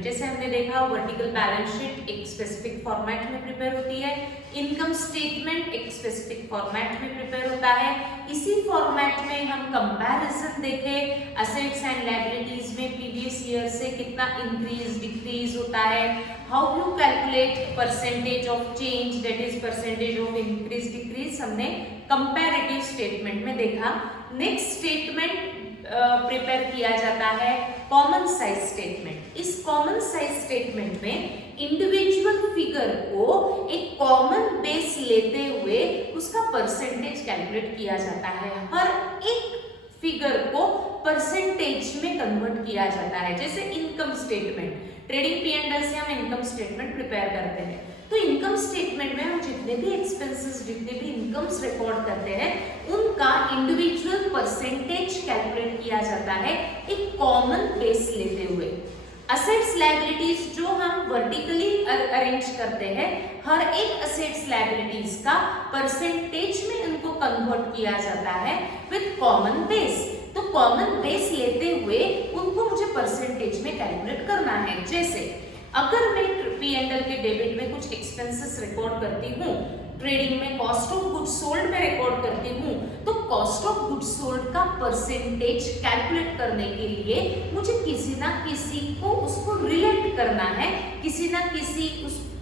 Statement, जैसे हमने देखा वर्टिकल बैलेंस शीट एक स्पेसिफिक फॉर्मेट में प्रिपेयर होती है, इनकम स्टेटमेंट एक स्पेसिफिक फॉर्मेट में प्रिपेयर होता है। इसी फॉर्मेट में हम कंपैरिजन देखें असेट्स एंड लायबिलिटीज में प्रीवियस ईयर से कितना इंक्रीज डिक्रीज होता है, how you calculate percentage of change that is percentage of increase decrease हमने कंपैरेटिव स्टेटमेंट में देखा। नेक्स्ट स्टेटमेंट प्रिपेयर किया जाता है कॉमन साइज स्टेटमेंट। इस कॉमन साइज स्टेटमेंट में इंडिविजुअल फिगर को एक कॉमन बेस लेते हुए उसका परसेंटेज कैलकुलेट किया जाता है। हर एक फिगर को परसेंटेज में कन्वर्ट किया जाता है। जैसे इनकम स्टेटमेंट, ट्रेडिंग P&L से हम इनकम स्टेटमेंट प्रिपेयर करते हैं, तो इनकम स्टेटमेंट में हम जितने भी एक्सपेंसेस, जितने भी इनकम्स रिकॉर्ड करते हैं, उनका इंडिविजुअल परसेंटेज कैलकुलेट किया जाता है एक कॉमन बेस लेते हुए। असेट्स लायबिलिटीज जो हम वर्टिकली अरेंज करते हैं, हर एक असेट्स लायबिलिटीज का परसेंटेज में इनको कन्वर्ट किया जाता है विद कॉमन बेस। तो कॉमन बेस लेते हुए उनको मुझे परसेंटेज में कैलकुलेट करना है। जैसे अगर मैं P&L के डेबिट में कुछ एक्सपेंसेस रिकॉर्ड करती हूँ, ट्रेडिंग में कॉस्ट ऑफ गुड्स सोल्ड में रिकॉर्ड करती हूँ, तो कॉस्ट ऑफ गुड्स सोल्ड का परसेंटेज कैलकुलेट करने के लिए मुझे किसी ना किसी को उसको रिलेट करना है, किसी ना किसी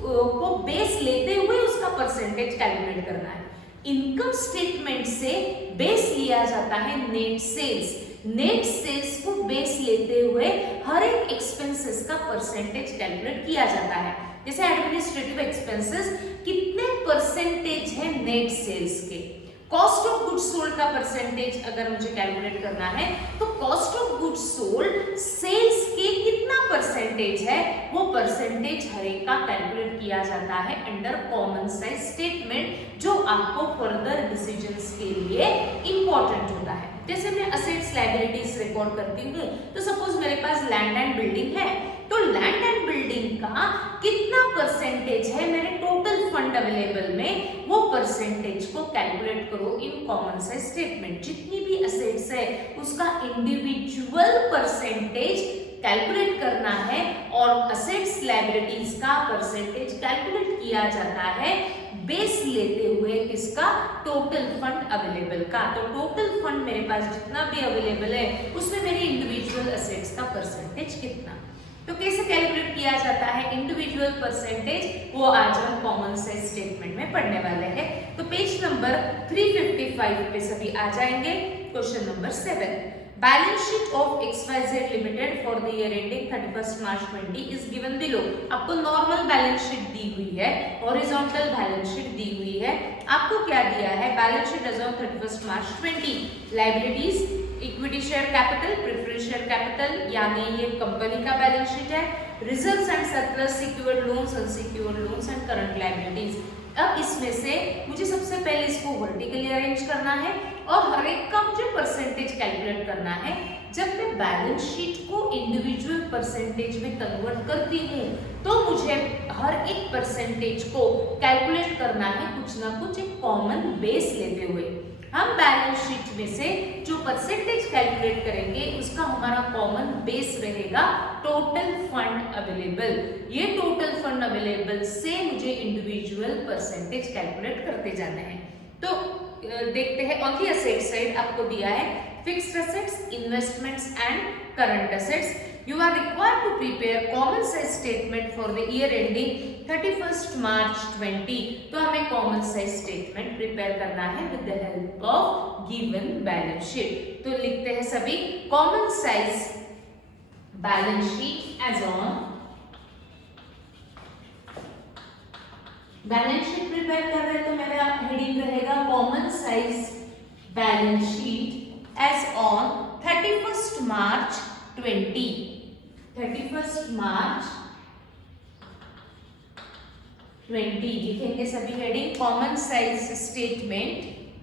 को बेस लेते हुए उसका परसेंटेज कैलकुलेट करना है। इनकम स्टेटमेंट से बेस लिया जाता है नेट सेल्स। नेट सेल्स को बेस लेते हुए हर एक एक्सपेंसेस का परसेंटेज कैलकुलेट किया जाता है। जैसे एडमिनिस्ट्रेटिव एक्सपेंसेस कितने परसेंटेज है नेट सेल्स के, कॉस्ट ऑफ गुड्स सोल्ड का परसेंटेज अगर मुझे कैलकुलेट करना है तो cost of goods sold sales के कितना परसेंटेज है, वो परसेंटेज हर एक का कैलकुलेट किया जाता है अंडर कॉमन साइज स्टेटमेंट, जो आपको फर्दर डिसीजंस के लिए इंपॉर्टेंट होता है। जैसे मैं असेट्स लायबिलिटीज रिकॉर्ड करती हूँ, तो सपोज मेरे पास लैंड एंड बिल्डिंग है, तो लैंड एंड बिल्डिंग का कितना परसेंटेज है मेरे टोटल फंड अवेलेबल में, वो परसेंटेज को कैलकुलेट करो इन कॉमन साइज स्टेटमेंट। जितनी भी असेट्स है उसका इंडिविजुअल परसेंटेज कैलकुलेट करना है और असेट्स लायबिलिटीज का परसेंटेज कैलकुलेट किया जाता है बेस लेते हुए इसका टोटल फंड अवेलेबल का। तो टोटल फंड मेरे पास जितना भी अवेलेबल है उसमें मेरे इंडिविजुअल असेट्स का परसेंटेज कितना, तो कैसे कैलकुलेट किया जाता है इंडिविजुअल परसेंटेज, वो आज हम कॉमन साइज स्टेटमेंट में पढ़ने वाले हैं। तो पेज नंबर 355 पे सभी आ जाएंगे। Question number 7, balance sheet of XYZ limited for the year ending 31 March 20 is given below. आपको नॉर्मल बैलेंस शीट दी हुई है, हॉरिजॉन्टल बैलेंस शीट दी हुई है। आपको क्या दिया है, balance sheet as on 31 March 20, liabilities equity share capital, preference share capital, यानी ये कंपनी का बैलेंस शीट है। Reserves and surplus, secured loans, unsecured loans and current liabilities. अब इसमें से मुझे सबसे पहले इसको वर्टिकली अरेंज करना है और हर एक का मुझे परसेंटेज कैलकुलेट करना है। जब मैं बैलेंस शीट को इंडिविजुअल परसेंटेज में कन्वर्ट करती हूँ तो मुझे हर एक परसेंटेज को कैलकुलेट करना है कुछ ना कुछ एक कॉमन बेस लेते हुए। हम बैलेंस शीट में से जो परसेंटेज कैलकुलेट करेंगे उसका हमारा कॉमन बेस रहेगा टोटल फंड अवेलेबल। ये टोटल फंड अवेलेबल से मुझे इंडिविजुअल परसेंटेज कैलकुलेट करते जाना है। तो देखते हैं ऑन दी असेट साइड आपको दिया है fixed assets, investments and current assets. You are required to prepare common size statement for the year ending 31st March 20. तो हमें common size statement prepare करना है with the help of given balance sheet. तो लिखते हैं सभी common size balance sheet as on balance sheet prepare कर रहे हैं तो मेरा heading रहेगा common size balance sheet as on 31st March 20. 31st March 20 लिखेंगे सभी हेडिंग कॉमन साइज स्टेटमेंट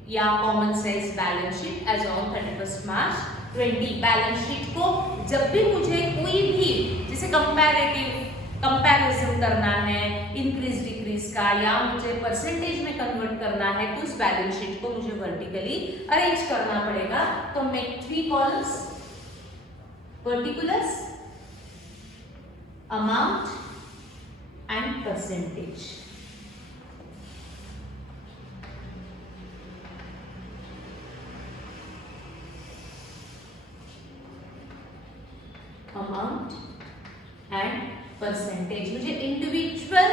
या common size balance sheet as on 31st March 20। Balance sheet को जब भी मुझे कोई भी जैसे कंपैरिजन करना है इंक्रीज डिक्रीज का या मुझे परसेंटेज में कन्वर्ट करना है तो उस बैलेंस शीट को मुझे वर्टिकली अरेंज करना पड़ेगा। तो make 3 columns, particulars, amount and percentage. Amount and percentage, मुझे इंडिविजुअल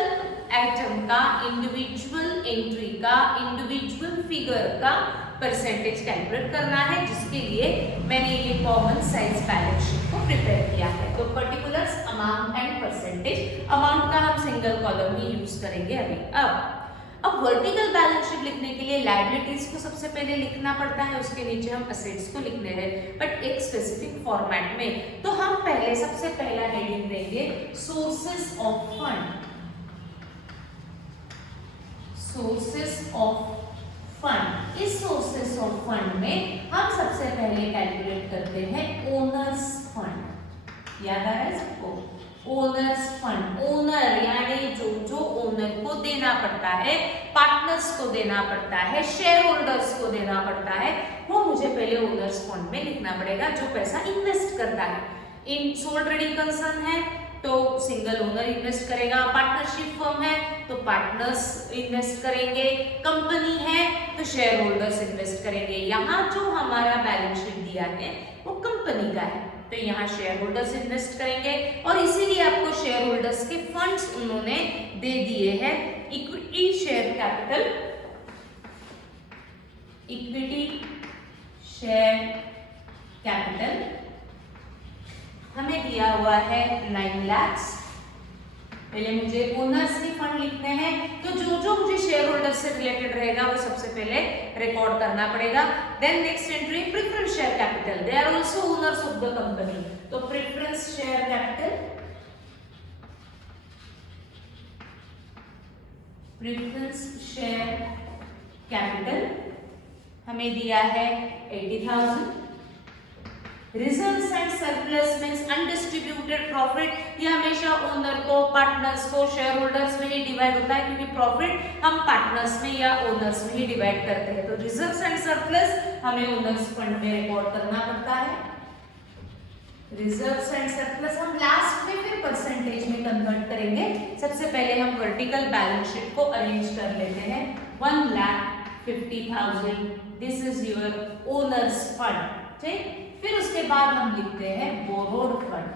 आइटम का, इंडिविजुअल एंट्री का, इंडिविजुअल फिगर का परसेंटेज कैलकुलेट करना है, जिसके लिए मैंने ये कॉमन साइज बैलेंस शीट को प्रिपेयर किया है। तो particulars, amount and percentage, amount का हम सिंगल कॉलम ही यूज करेंगे अभी। अब वर्टिकल बैलेंस शीट लिखने के लिए लायबिलिटीज को सबसे पहले लिखना पड़ता है, उसके नीचे हम असेट्स को लिखने हैं, बट एक स्पेसिफिक फॉर्मेट में। तो हम पहले सबसे पहला हेडिंग देंगे sources of fund. Sources of fund, इस सोर्सेस ऑफ फंड में हम सबसे पहले कैलकुलेट करते हैं ओनर्स फंड। याद आ रहा है सबको? ओनर्स फंड, ओनर यानी जो ओनर को देना पड़ता है, पार्टनर्स को देना पड़ता है, शेयर होल्डर्स को देना पड़ता है, वो मुझे पहले ओनर्स फंड में लिखना पड़ेगा, जो पैसा इन्वेस्ट करता है। इन सोल ट्रेडिंग कंसर्न है तो सिंगल ओनर इन्वेस्ट करेगा, पार्टनरशिप फर्म है तो पार्टनर्स इन्वेस्ट करेंगे, कंपनी है तो शेयर होल्डर्स इन्वेस्ट करेंगे। यहाँ जो हमारा बैलेंस शीट दिया है वो कंपनी का है, तो यहाँ शेयर होल्डर्स इन्वेस्ट करेंगे, और इसीलिए आपको शेयर होल्डर्स के फंड्स उन्होंने दे दिए हैं। Equity share capital, equity share capital हमें दिया हुआ है 9 लाख। पहले मुझे ओनर्स के फंड लिखने हैं, तो जो मुझे शेयर होल्डर से रिलेटेड रहेगा वो सबसे पहले रिकॉर्ड करना पड़ेगा। Then next entry preference share capital, they are also owners of the company, तो preference share capital, preference share capital हमें दिया है 80,000। Reserves and surplus means undistributed profit, ये हमेशा ओनर को, पार्टनर्स को, शेयर होल्डर्स में ही डिवाइड होता है, क्योंकि प्रॉफिट हम पार्टनर्स में या ओनर्स में ही डिवाइड करते हैं। तो रिजर्व्स एंड सरप्लस हमें ओनर्स फंड में रिकॉर्ड करना पड़ता है। रिजर्व्स एंड सरप्लस हम लास्ट में फिर परसेंटेज में कन्वर्ट करेंगे। सबसे पहले हम वर्टिकल बैलेंस शीट को अरेंज कर लेते हैं। 1,50,000 this is your owner's fund, ठीक। फिर उसके बाद हम लिखते हैं बोरोड फंड।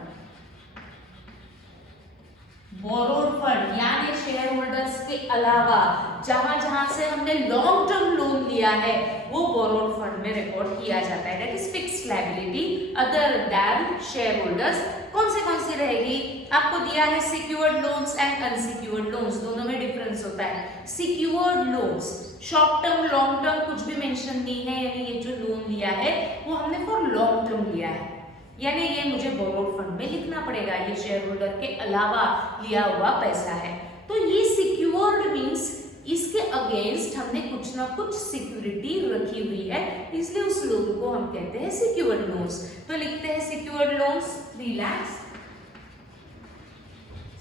बोरोड फंड यानी शेयर होल्डर्स के अलावा जहां जहां से हमने लॉन्ग टर्म लोन लिया है वो बोरोड फंड में रिकॉर्ड किया जाता है। That is fixed liability other than share holders. कौन सी रहेगी? आपको दिया है secured loans and unsecured loans, दोनों में डिफरेंस होता है। Secured loans short term long term कुछ भी मेंशन नहीं है, यानी ये जो लोन लिया है वो हमने फॉर लॉन्ग टर्म लिया है, यानी ये मुझे बोरोड फंड में लिखना पड़ेगा, ये शेयर होल्डर के अलावा लिया हुआ पैसा है। तो ये सिक्योर्ड मींस इसके अगेंस्ट हमने कुछ ना कुछ सिक्योरिटी रखी हुई है, इसलिए उस लोन को हम कहते हैं सिक्योर्ड लोन्स। तो लिखते हैं secured loans 3 lakh,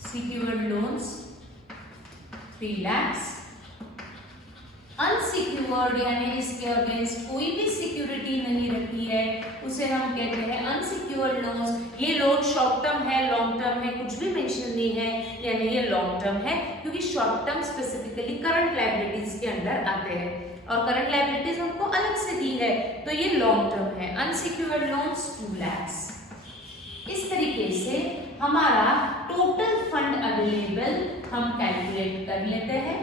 secured loans 3 lakh. Unsecured यानी इसके अगेंस्ट कोई भी सिक्योरिटी नहीं रखी है, उसे हम कहते हैं अनसिक्योर्ड लोन्स। ये लोन शॉर्ट टर्म है, लॉन्ग टर्म है, कुछ भी मेंशन नहीं है, यानी ये लॉन्ग टर्म है, क्योंकि short term specifically current liabilities के अंडर आते हैं और करंट लायबिलिटीज हमको अलग से दी है, तो ये लॉन्ग टर्म है। Unsecured loans 2 lakh. इस तरीके से हमारा टोटल फंड अवेलेबल हम कैलकुलेट कर लेते हैं।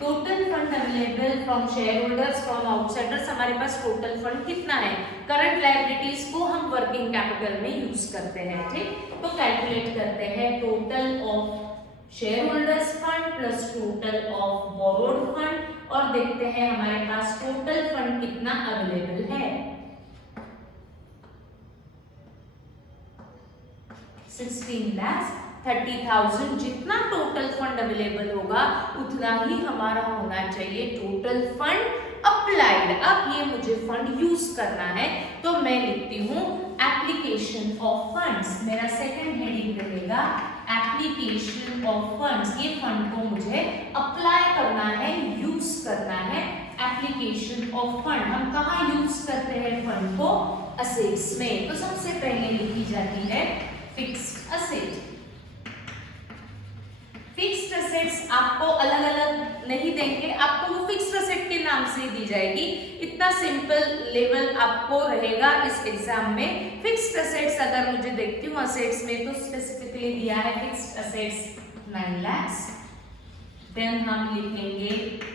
Total fund available from share holders from outsiders, हमारे पास टोटल फंड कितना है? करंट लायबिलिटीज को हम वर्किंग कैपिटल में यूज करते हैं, ठीक। तो कैलकुलेट करते हैं total of share holders fund plus total of borrowed fund, और देखते हैं हमारे पास टोटल फंड कितना अवेलेबल है। 16,30,000 जितना टोटल फंड अवेलेबल होगा उतना ही हमारा होना चाहिए टोटल फंड अप्लाइड। अब ये मुझे फंड यूज करना है, तो मैं लिखती हूँ एप्लीकेशन ऑफ फंड्स। मेरा सेकंड हेडिंग रहेगा एप्लीकेशन ऑफ फंड्स। ये फंड को मुझे अप्लाई करना है, यूज करना है एप्लीकेशन ऑफ फंड, हम कहाँ यूज करते हैं फंड को? असेट्स में। तो सबसे पहले लिखी जाती है फिक्स्ड असेट। फिक्स्ड असेट्स आपको अलग अलग नहीं देंगे, आपको वो फिक्स्ड असेट के नाम से दी जाएगी। इतना सिंपल लेवल आपको रहेगा इस एग्जाम में। फिक्स्ड असेट्स अगर मुझे देखती हूँ असेट्स में, तो स्पेसिफिकली दिया है फिक्स्ड असेट्स 9 लाख। देन हम लिखेंगे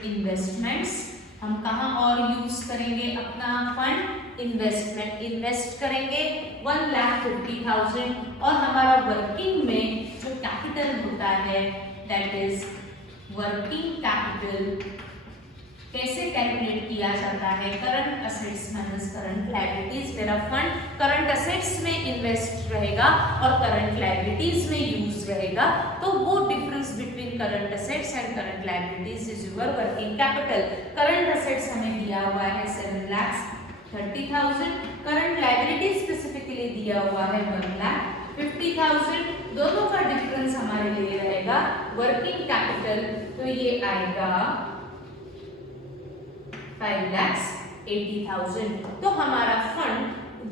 इन्वेस्टमेंट्स, हम कहाँ और यूज करेंगे अपना फंड? इन्वेस्टमेंट, इन्वेस्ट करेंगे 1,50,000। और हमारा वर्किंग में जो कैपिटल होता है दैट इज वर्किंग कैपिटल। कैसे कैलकुलेट किया जाता है? Current assets minus current liabilities. मेरा फंड करंट असेट्स में इन्वेस्ट रहेगा और करंट लायबिलिटीज में यूज रहेगा, तो वो difference between current assets and current liabilities is your working capital. Current assets हमें दिया हुआ है 7,30,000, करंट लायबिलिटीज स्पेसिफिकली दिया हुआ है 1,50,000। दोनों का डिफरेंस हमारे लिए रहेगा वर्किंग कैपिटल, तो ये आएगा 5,80,000। तो हमारा फंड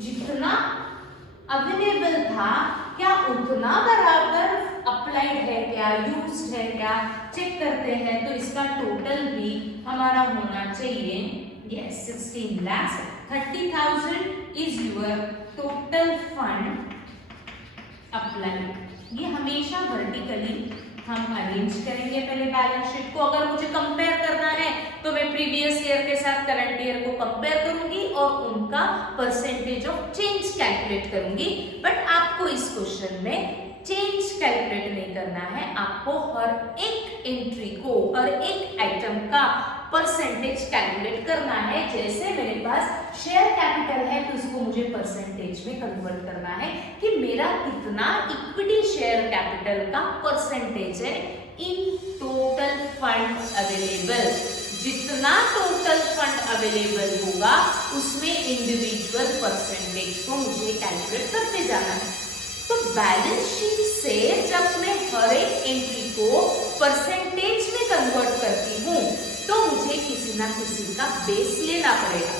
जितना अवेलेबल था, क्या उतना बराबर अप्लाइड है क्या, यूज्ड है क्या, चेक करते हैं। तो इसका टोटल भी हमारा होना चाहिए, yes 16,30,000 is your total fund applied. ये हमेशा वर्टिकली हम अरेंज करेंगे पहले बैलेंस शीट को। अगर मुझे कंपेयर करना है तो मैं प्रीवियस ईयर के साथ करंट ईयर को कंपेयर करूंगी और उनका परसेंटेज ऑफ चेंज कैलकुलेट करूंगी। बट आपको इस क्वेश्चन में चेंज कैलकुलेट नहीं करना है, आपको हर एक एंट्री को, हर एक आइटम का परसेंटेज कैलकुलेट करना है। जैसे मेरे पास शेयर कैपिटल है तो इसको मुझे परसेंटेज में कन्वर्ट करना है कि मेरा कितना इक्विटी शेयर कैपिटल का परसेंटेज है इन टोटल फंड अवेलेबल। जितना टोटल फंड अवेलेबल होगा उसमें इंडिविजुअल परसेंटेज को मुझे कैलकुलेट करते जाना है। तो बैलेंस शीट से जब मैं हर एक एंट्री को परसेंटेज में कन्वर्ट करती हूँ तो मुझे किसी ना किसी का बेस लेना पड़ेगा।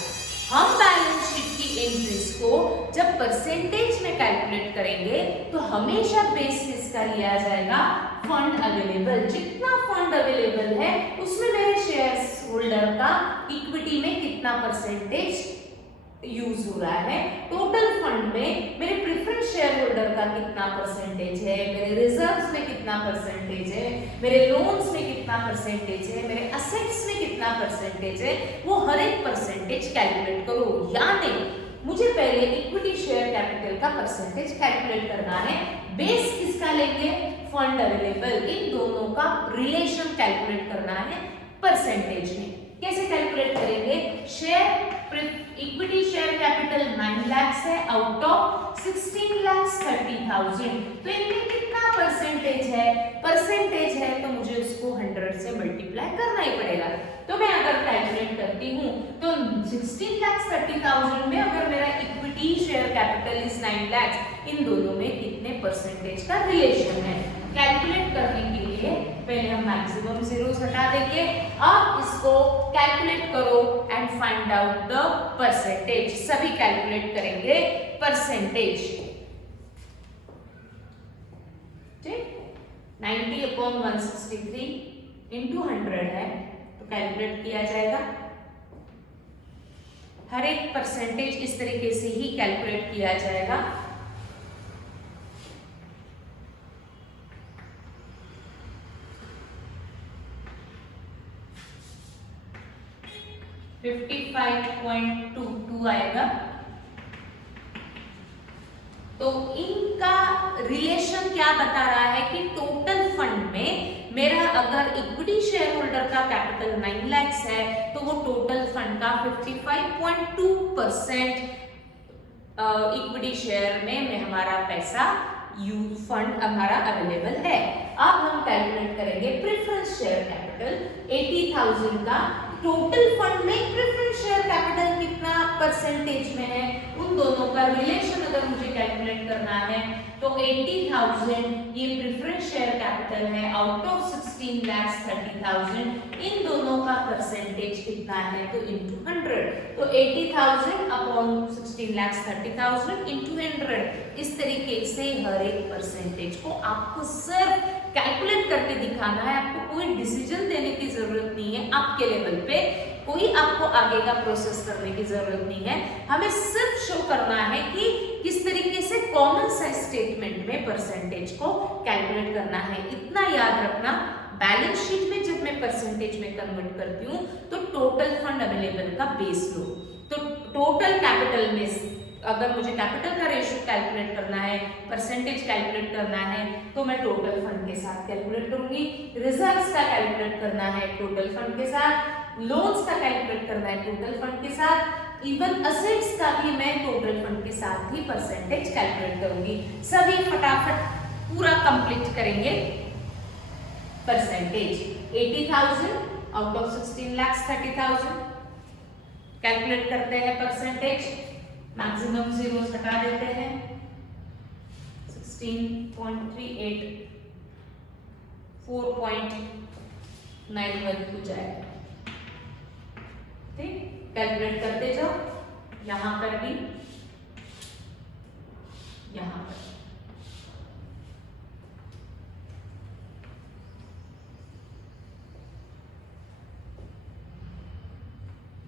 हम बैलेंस शीट की एंट्रीज को जब परसेंटेज में कैलकुलेट करेंगे तो हमेशा बेस किसका लिया जाएगा? Fund available. जितना फंड अवेलेबल है उसमें मेरे शेयर होल्डर का इक्विटी में कितना परसेंटेज यूज हो रहा है, टोटल फंड में मेरे प्रेफरेंस शेयर होल्डर का कितना परसेंटेज है, मेरे रिजर्व्स में कितना परसेंटेज है, मेरे लोन्स में कितना परसेंटेज है, मेरे असेट्स में कितना परसेंटेज है, वो हर एक परसेंटेज कैलकुलेट करो। यानी मुझे पहले इक्विटी शेयर कैपिटल का परसेंटेज कैलकुलेट करना है। बेस किसका लेंगे? Fund available. इन दोनों का रिलेशन कैलकुलेट करना है परसेंटेज में। कैसे कैलकुलेट करेंगे? Share equity share capital 9 lakh है आउट ऑफ 16,30,000, तो इनमें कितना परसेंटेज है? परसेंटेज है तो मुझे उसको 100 से मल्टीप्लाई करना ही पड़ेगा। तो मैं अगर कैलकुलेट करती हूँ तो 16,30,000 में अगर मेरा equity share capital is 9 lakh, इन दोनों में कितने परसेंटेज का रिलेशन है? कैलकुलेट करने के लिए पहले हम मैक्सिमम जीरोस हटा देंगे। अब इसको कैलकुलेट करो and find out the percentage. सभी कैलकुलेट करेंगे परसेंटेज। ठीक, 90/163 इंटू 100 है तो कैलकुलेट किया जाएगा। हर एक परसेंटेज इस तरीके से ही कैलकुलेट किया जाएगा। 55.22 आएगा। तो इनका रिलेशन क्या बता रहा है कि टोटल फंड में मेरा अगर इक्विटी शेयर होल्डर का कैपिटल 9 लाख है तो वो टोटल फंड का 55.2% इक्विटी शेयर में हमारा पैसा फंड हमारा अवेलेबल है। अब हम कैलकुलेट करेंगे प्रेफरेंस शेयर कैपिटल 80,000 का टोटल फंड में प्रेफरेंस शेयर कैपिटल कितना परसेंटेज में है, उन दोनों का रिलेशन अगर मुझे कैलकुलेट करना है तो 80,000 ये प्रेफरेंस शेयर कैपिटल है आउट ऑफ 16,30,000, इन दोनों का परसेंटेज कितना है तो इनटू 100, तो 80,000 अपॉन 16,30,000 इनटू 100, इस तरीके से हर एक परसेंटेज को आपको सिर्फ कैलकुलेट करके दिखाना है, आपको कोई डिसीजन देने की जरूरत नहीं है, आपके लेवल पे कोई आपको आगे का प्रोसेस करने की जरूरत नहीं है, हमें सिर्फ शो करना है कि किस तरीके से कॉमन साइज स्टेटमेंट में परसेंटेज को कैलकुलेट करना है। इतना याद रखना, बैलेंस शीट में जब मैं परसेंटेज में कन्वर्ट करती हूँ तो टोटल फंड अवेलेबल का बेस लो, तो टोटल कैपिटल में अगर मुझे कैपिटल का रेशियो कैलकुलेट करना है, परसेंटेज कैलकुलेट करना है, तो मैं टोटल फंड के साथ कैलकुलेट करूंगी, रिजर्व्स का कैलकुलेट करना है टोटल फंड के साथ, लोन्स का कैलकुलेट करना है टोटल फंड के साथ, इवन असेट्स का भी मैं टोटल फंड के साथ ही परसेंटेज कैलकुलेट करूंगी। सभी फटाफट पूरा कंप्लीट करेंगे। परसेंटेज 80,000 आउट ऑफ 16,30,000 कैलकुलेट करते हैं परसेंटेज, मैक्सिमम जीरोस हटा देते हैं, 16.38 4.91 हो जाएगा। ठीक, कैलकुलेट करते जाओ, यहां पर भी यहां पर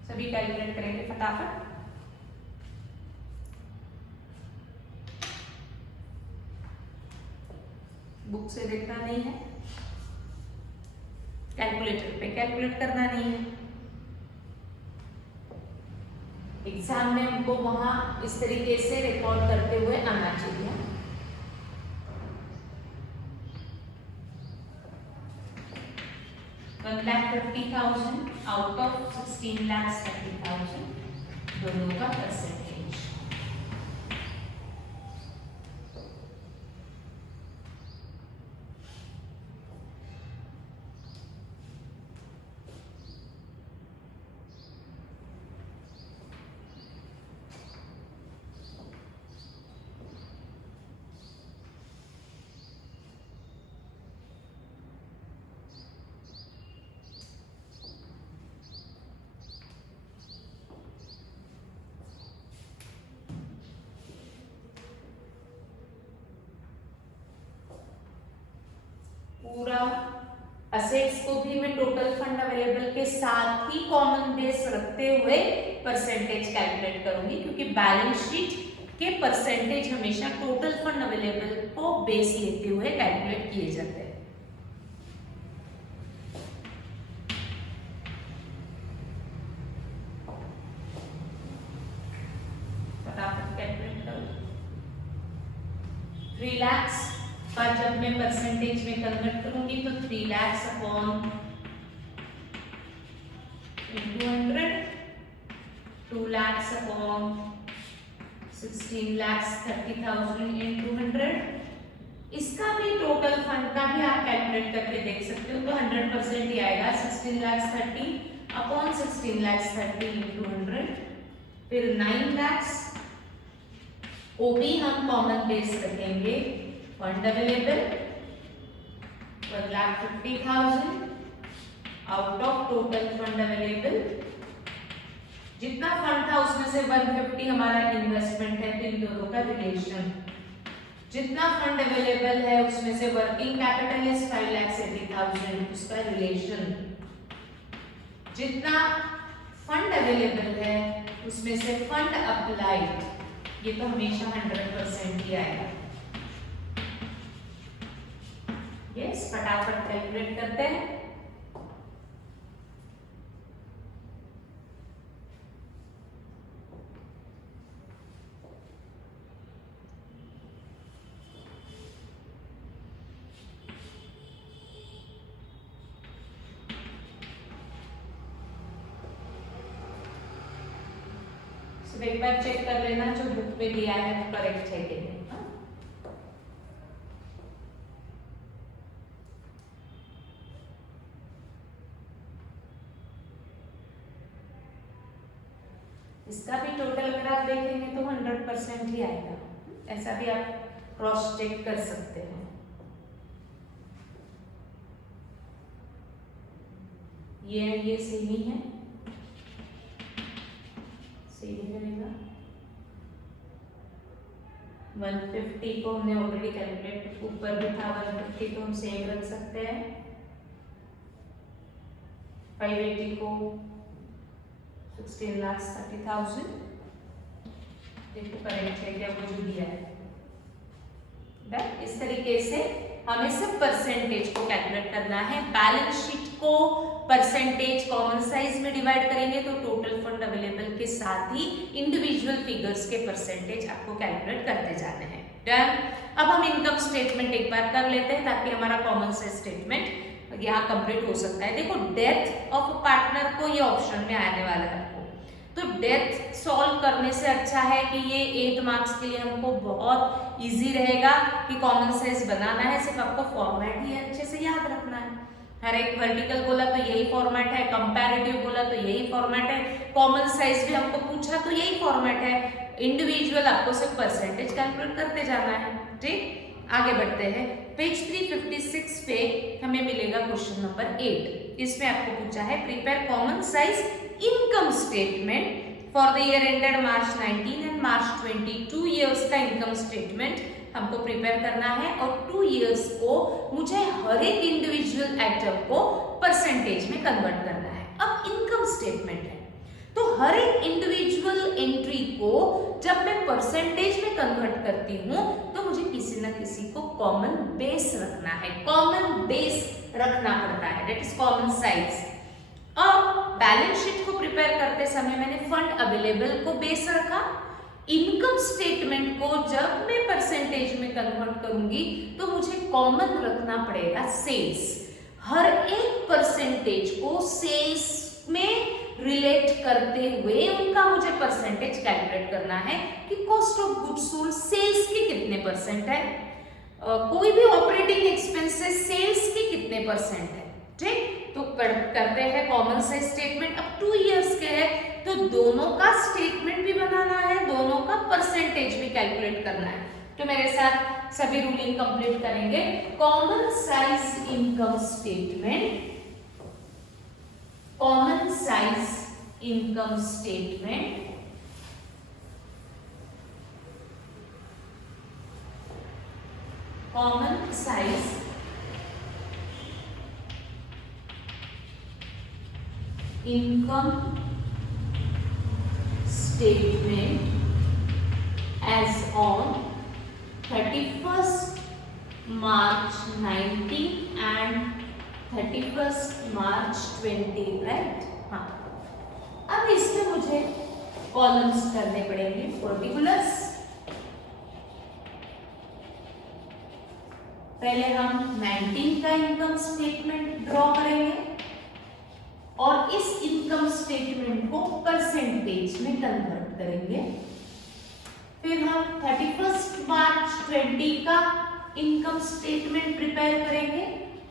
सभी कैलकुलेट करेंगे फटाफट। बुक से देखना नहीं है, कैलकुलेटर पे कैलकुलेट करना नहीं है, एग्जाम में हमको वहां इस तरीके से रिकॉर्ड करते हुए आना चाहिए। 1,50,000 आउट ऑफ 16,30,000 दोनों का परसेंटेज। पूरा असेट्स को भी मैं टोटल फंड अवेलेबल के साथ ही कॉमन बेस रखते हुए परसेंटेज कैलकुलेट करूंगी, क्योंकि बैलेंस शीट के परसेंटेज हमेशा टोटल फंड अवेलेबल को बेस लेते हुए कैलकुलेट किए जाते हैं। फटाफट कैलकुलेट करो। 3 लाख पर जब मैं परसेंटेज में कन्वर्ट करूंगी तो 3 lakh upon 100, 2 lakh upon 16,30,000 into 100, इसका भी टोटल फंड का भी आप कैलकुलेट करके देख सकते हो, तो 100% ही आएगा। 16,30,000 अपॉन 16,30,000 into 100, फिर 9 लाख, वो भी हम कॉमन बेस रखेंगे। Fund available 1,50,000 out of total fund available, जितना फंड था उसमें से 150 हमारा इन्वेस्टमेंट है, तो इन दोनों का रिलेशन, जितना फंड अवेलेबल है उसमें से वर्किंग कैपिटल इज 5,80,000, उसका रिलेशन, जितना फंड अवेलेबल है उसमें से फंड अप्लाइड, ये तो हमेशा 100% ही आएगा। यस, फटाफट कैलकुलेट करते हैं। एक बार चेक कर लेना जो बुक में दिया है वो करेक्ट है कि नहीं। देखेंगे तो 100% ही आएगा। ऐसा भी आप क्रॉस चेक कर सकते हो। ये सेम ही है, सेम रहेगा। 150 को हमने ऑलरेडी कैलकुलेट ऊपर भी था, 150 को हम सेम रख सकते हैं। 580 को 16,30,000। देखो करेक्ट है क्या, वो जो दिया है। इस तरीके से हमें सब परसेंटेज को कैलकुलेट करना है। बैलेंस शीट को परसेंटेज कॉमन साइज में डिवाइड करेंगे तो टोटल फंड अवेलेबल के साथ ही इंडिविजुअल फिगर्स के परसेंटेज आपको कैलकुलेट करते जाने हैं। डन। अब हम इनकम स्टेटमेंट एक बार कर लेते हैं ताकि हमारा कॉमन साइज स्टेटमेंट यहाँ कंप्लीट हो सकता है। देखो डेथ ऑफ पार्टनर को ये ऑप्शन में आने वाला है आपको, तो डेथ सॉल्व करने से अच्छा है कि ये 8 मार्क्स के लिए हमको बहुत इजी रहेगा कि कॉमन साइज बनाना है। सिर्फ आपको फॉर्मेट ही अच्छे से याद रखना है। हर एक वर्टिकल बोला तो यही फॉर्मेट है, कंपैरेटिव बोला तो यही फॉर्मेट है, कॉमन साइज भी हमको पूछा तो यही फॉर्मेट है। इंडिविजुअल आपको सिर्फ परसेंटेज कैलकुलेट करते जाना है। ठीक, आगे बढ़ते हैं। पेज 356 पे हमें मिलेगा क्वेश्चन नंबर 8। इसमें आपको पूछा है prepare common size income statement for the year ended March 19 and March 20। 2 years का इनकम स्टेटमेंट हमको प्रिपेयर करना है और 2 इयर्स को मुझे हर एक इंडिविजुअल आइटम को परसेंटेज में कन्वर्ट करना है। अब इनकम स्टेटमेंट है तो हर एक इंडिविजुअल एंट्री को जब मैं परसेंटेज में कन्वर्ट करती हूँ तो मुझे किसी न किसी को कॉमन बेस रखना है, कॉमन बेस रखना पड़ता है, दैट इज कॉमन साइज। अब बैलेंस शीट को प्रिपेयर करते समय मैंने फंड अवेलेबल को बेस रखा। इनकम स्टेटमेंट को जब मैं परसेंटेज में कन्वर्ट करूंगी तो मुझे कॉमन रखना पड़ेगा सेल्स। हर एक परसेंटेज को सेल्स में रिलेट करते हुए उनका मुझे परसेंटेज कैलकुलेट करना है कि cost of goods sold sales के कितने परसेंट है, कोई भी ऑपरेटिंग एक्सपेंसेस सेल्स के कितने परसेंट है। ठीक, तो करते हैं कॉमन साइज स्टेटमेंट। अब 2 इयर्स के है तो दोनों का स्टेटमेंट भी बनाना है, दोनों का परसेंटेज भी कैलकुलेट करना है। तो मेरे साथ सभी रूलिंग कंप्लीट करेंगे। Common size income statement, common size income statement common size income statement as on 31st March 19 and 31st March 20, right. हाँ, अब इसमें मुझे कॉलम्स करने पड़ेंगे, पर्टिकुलर्स। पहले हम 19 का इनकम स्टेटमेंट ड्रॉ करेंगे और इस इनकम स्टेटमेंट को परसेंटेज में कन्वर्ट करेंगे। फिर हम 31 मार्च 20 का इनकम स्टेटमेंट प्रिपेयर करेंगे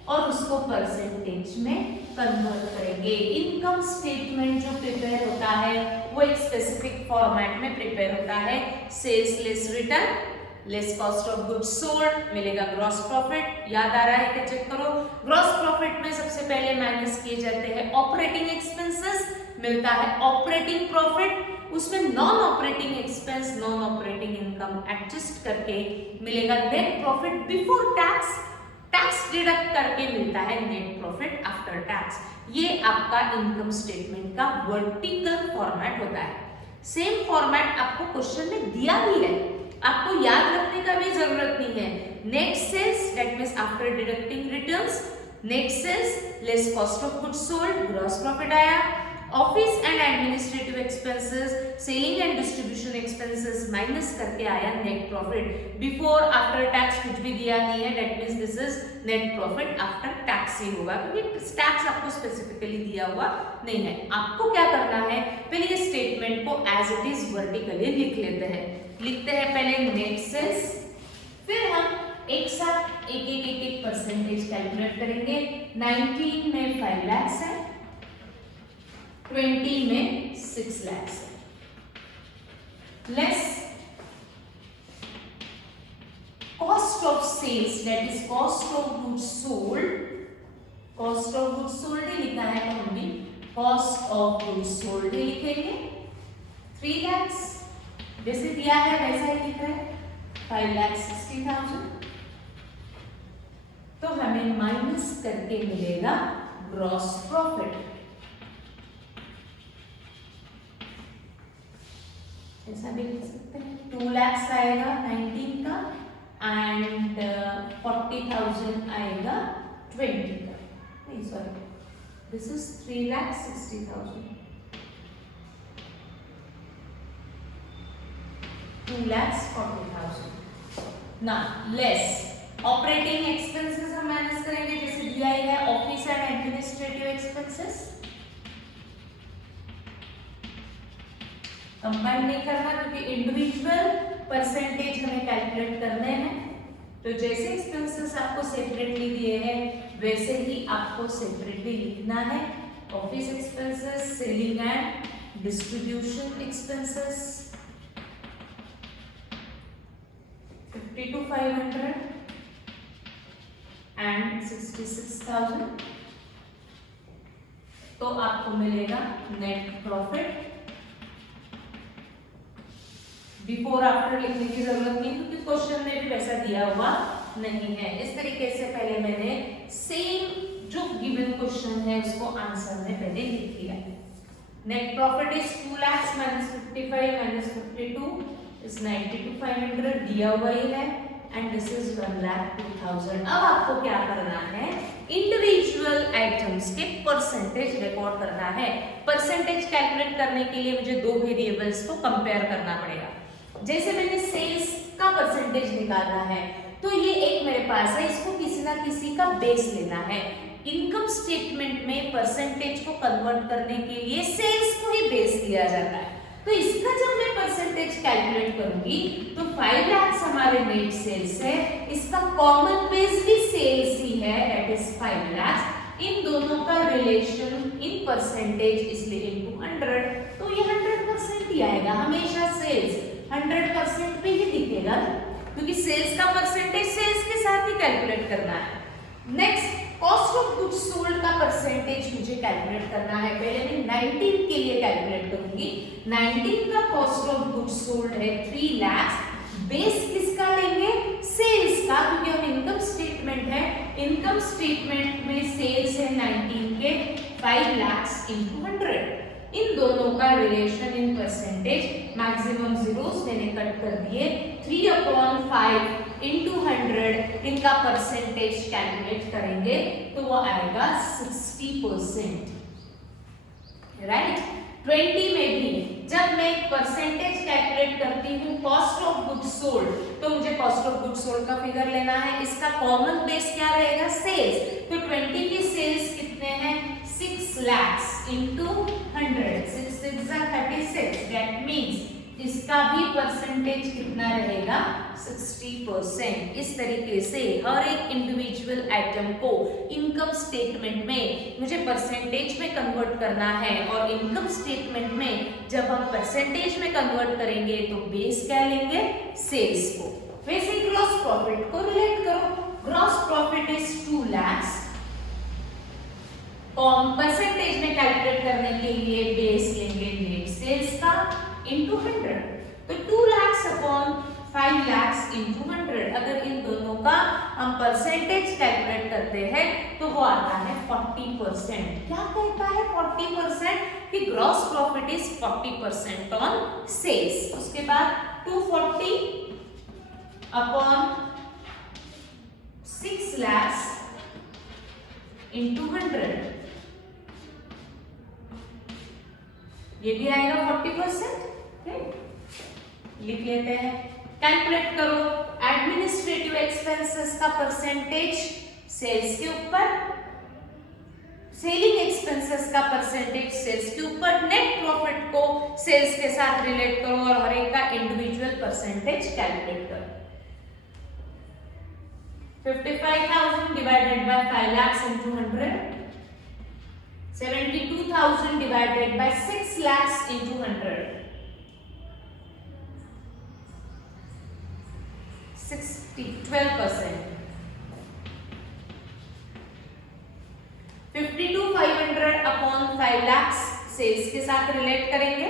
और उसको परसेंटेज में कन्वर्ट करेंगे। इनकम स्टेटमेंट जो प्रिपेयर होता है वो एक स्पेसिफिक फॉर्मेट में प्रिपेयर होता है। Sales less return less cost of goods sold मिलेगा ग्रॉस प्रॉफिट। याद आ रहा है क्या, चेक करो। ग्रॉस प्रॉफिट में सबसे पहले माइनस किए जाते हैं ऑपरेटिंग एक्सपेंसेस, मिलता है ऑपरेटिंग प्रॉफिट। उसमें non operating expense, non operating income adjust करके मिलेगा net profit before tax. Tax deduct करके मिलता है नेट प्रॉफिट आफ्टर टैक्स। ये आपका इनकम स्टेटमेंट का वर्टिकल फॉर्मेट होता है। सेम फॉर्मेट आपको क्वेश्चन में दिया भी है, आपको याद रखने का भी जरूरत नहीं है। Net sales that means after deducting returns, net sales less cost of goods sold, gross profit आया। Office and administrative expenses, selling and distribution expenses minus करके आया net profit. Before after tax कुछ भी दिया नहीं है, that means this is net profit after tax ही होगा, क्योंकि टैक्स आपको स्पेसिफिकली दिया हुआ नहीं है। आपको क्या करना है, पहले ये स्टेटमेंट को एज इट इज वर्टिकली लिख लेते हैं। लिखते हैं पहले नेट सेल्स, फिर हम एक साथ एक परसेंटेज कैलकुलेट करेंगे। 19 में 5 लाख है, 20 में 6 लाख है। Less cost of sales that is cost of goods sold, cost of goods sold ही लिखा है तो हम भी कॉस्ट ऑफ गुड्स सोल्ड ही लिखेंगे। 3 लाख जैसे दिया है वैसा ही लिख रहे हैं, 5,60,000। तो हमें माइनस करके मिलेगा ग्रॉस प्रॉफिट, ऐसा भी लिख सकते हैं। 2 लाख आएगा 19 का एंड 40,000 आएगा 20 का, नहीं सॉरी दिस इज 3,60,000, 2,40,000। ना लेस ऑपरेटिंग एक्सपेंसेस हम माइनस करेंगे, जैसे दिया ही है office and administrative expenses. Combine नहीं करना क्योंकि इंडिविजुअल परसेंटेज हमें कैलकुलेट करने हैं, तो जैसे एक्सपेंसेस आपको सेपरेटली दिए हैं वैसे ही आपको सेपरेटली लिखना है। Office expenses, selling and distribution expenses 52,500 and 66,000। तो आपको मिलेगा नेट प्रॉफिट। बिफोर आफ्टर लिखने की जरूरत नहीं क्योंकि क्वेश्चन में भी वैसा दिया हुआ नहीं है। इस तरीके से पहले मैंने सेम जो गिवन क्वेश्चन है उसको आंसर में पहले लिख लिया। Net profit is 2 lakhs minus 55 minus 52 is 92,500 दिया हुआ ही है एंड दिस इज 1,02,000। अब आपको क्या करना है, इंडिविजुअल आइटम्स के परसेंटेज रिकॉर्ड करना है। परसेंटेज कैलकुलेट करने के लिए मुझे 2 वेरिएबल्स को कंपेयर करना पड़ेगा। जैसे मैंने सेल्स का परसेंटेज निकालना है तो ये एक मेरे पास है, इसको किसी ना किसी का बेस लेना है। इनकम स्टेटमेंट में परसेंटेज को कन्वर्ट करने के लिए सेल्स को ही बेस लिया जाता है, तो इसका जब मैं परसेंटेज कैलकुलेट करूंगी तो 5 लाख हमारे नेट सेल्स है, इसका कॉमन बेस भी सेल्स ही है दैट इज 5 लाख। इन दोनों का रिलेशन इन परसेंटेज इसलिए इनटू 100, तो ये 100% ही आएगा। हमेशा सेल्स 100% पे ही दिखेगा क्योंकि सेल्स का परसेंटेज सेल्स के साथ ही कैलकुलेट करना है। Next cost of goods sold का परसेंटेज मुझे कैलकुलेट करना है। पहले मैं 19 के लिए कैलकुलेट करूंगी। 19 का कॉस्ट ऑफ गुड्स सोल्ड है 3 लाख। बेस किसका लेंगे, सेल्स का, क्योंकि हम इनकम स्टेटमेंट है, इनकम स्टेटमेंट में सेल्स है 19 के 5 लाख इंटू 100। इन दोनों का relation in percentage, maximum zeros मैंने कट कर दिए। 3/5 इंटू 100 इनका परसेंटेज कैलकुलेट करेंगे तो वो आएगा 60%, राइट। 20 में भी जब मैं परसेंटेज कैलकुलेट करती हूँ कॉस्ट ऑफ गुड्स सोल्ड, तो मुझे कॉस्ट ऑफ गुड्स सोल्ड का फिगर लेना है। इसका कॉमन बेस क्या रहेगा, सेल्स। तो 20 की सेल्स कितने हैं, 6 lakhs into 100, 6 6 36, दैट मीन्स इसका भी परसेंटेज कितना रहेगा, 60%। इस तरीके से हर एक इंडिविजुअल आइटम को इनकम स्टेटमेंट में मुझे परसेंटेज में कन्वर्ट करना है, और इनकम स्टेटमेंट में जब हम परसेंटेज में कन्वर्ट करेंगे तो बेस क्या लेंगे, सेल्स को। वैसे ग्रॉस प्रॉफिट को रिलेट करो। Gross profit is 2 lakhs। Percentage में कैलकुलेट करने के लिए बेस लेंगे नेट सेल्स का इंटू 100, तो 2 lakhs अपॉन 5 lakhs इंटू 100। अगर इन दोनों का हम परसेंटेज कैलकुलेट करते हैं तो वो आता है 40%। क्या कहता है 40%, कि gross profit is 40% on sales. उसके बाद 240 अपॉन 6 lakhs इंटू 100, ये भी आएगा 40%, लिख लेते हैं। कैलकुलेट करो एडमिनिस्ट्रेटिव एक्सपेंसेस का परसेंटेज सेल्स के ऊपर, सेलिंग एक्सपेंसेस का परसेंटेज सेल्स के ऊपर, नेट प्रॉफिट को सेल्स के साथ रिलेट करो और हर एक का इंडिविजुअल परसेंटेज कैलकुलेट करो। 55,000 divided by 5 lakhs into 100, 72,000 divided by 6 lakhs into 100, 12%। 52,500 upon 5 lakh sales के साथ रिलेट करेंगे।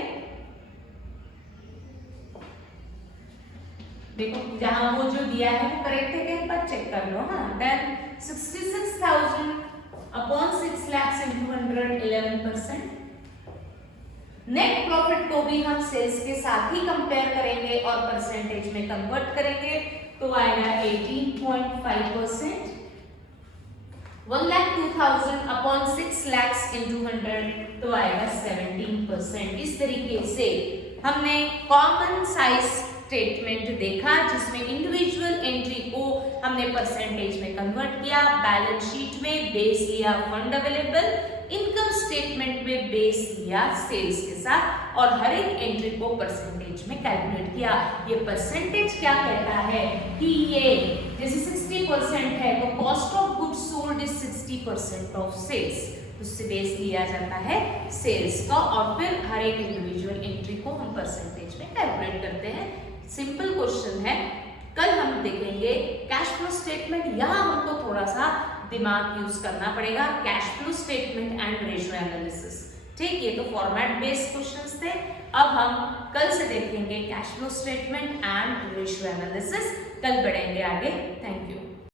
देखो जहां वो जो दिया है वो करेक्ट है क्या, एक बार चेक कर लो। हाँ, then 66,000 upon 6 lakh into 100 11%। Net profit को भी हम सेल्स के साथ ही कंपेयर करेंगे और परसेंटेज में कन्वर्ट करेंगे तो आएगा 18.5%। 1,02,000 अपॉन 6 लाख इंटू 100 तो आएगा 17%। इस तरीके से हमने कॉमन साइज स्टेटमेंट देखा जिसमें इंडिविजुअल एंट्री को हमने परसेंटेज में कन्वर्ट किया, बैलेंस शीट में बेस लिया फंड अवेलेबल, इनकम स्टेटमेंट में बेस लिया सेल्स के साथ और हर एक एंट्री को परसेंटेज में कैलकुलेट किया। ये परसेंटेज क्या कहता है कि ये जैसे 60% है तो cost of goods sold is 60% of sales, उससे बेस लिया जाता है सेल्स का और फिर हर एक इंडिविजुअल एंट्री को हम परसेंटेज में कैलकुलेट करते हैं। सिंपल क्वेश्चन है। कल हम देखेंगे कैश फ्लो स्टेटमेंट, यहाँ हमको थोड़ा सा दिमाग यूज करना पड़ेगा, cash flow statement and ratio analysis. ठीक, ये तो फॉर्मेट बेस्ड क्वेश्चंस थे। अब हम कल से देखेंगे cash flow statement and ratio analysis. कल बढ़ेंगे आगे। Thank you.